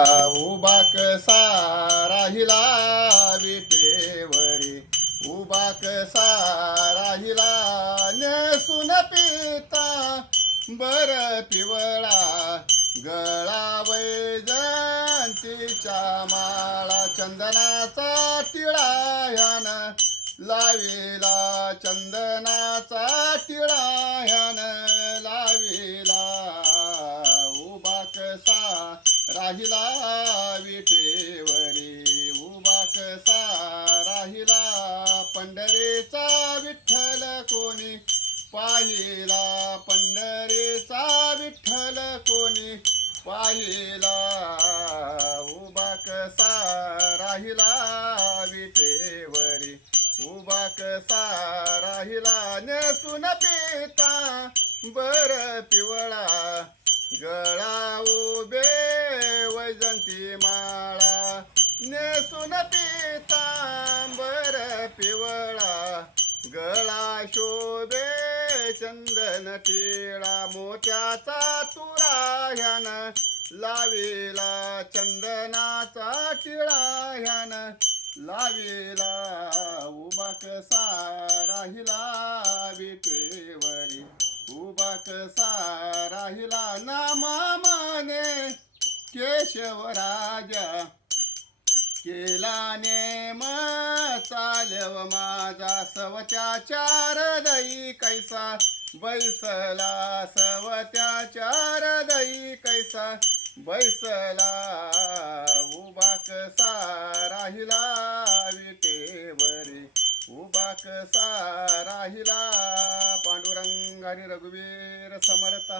उभा कसा राहिला विटेवरी, उभा कसा राहिला नेसून पिता बर पिवळा गळा वैजंतीच्या माळा, चंदनाचा टिळा ह्यानं लाविला, चंदनाचा टिळा ह्यानं लाविला, उभा कसा राहिला विटेवरी, उभा कसा राहिला पंढरीचा विठ्ठल कोणी पाहिला, पंढरीचा विठ्ठल कोणी पाहिला, उभा कसा राहिला विटेवरी, उभा कसा राहिला नेसून पिता बर पिवळा गळा उभे वैजंती माळा, नेसून पितांबर पिवळा गळा शोभे चंदन टिळा, मोत्याचा तुरा ह्यानं लाविला, चंदनाचा टिळा ह्यानं लाविला, उभा कसा राहिला विटेवरी, उभा कसा राहिला नामा माने केशवराजा, केला नेम चालव माझा सवत्याच्या हृदयी कैसा बैसला, सवत्याच्या हृदयी कैसा बैसला, उभा कसा राहिला विटेवरी, उभा कसा राहिला. पांडुरंग आणि रघुवीर समर्थ.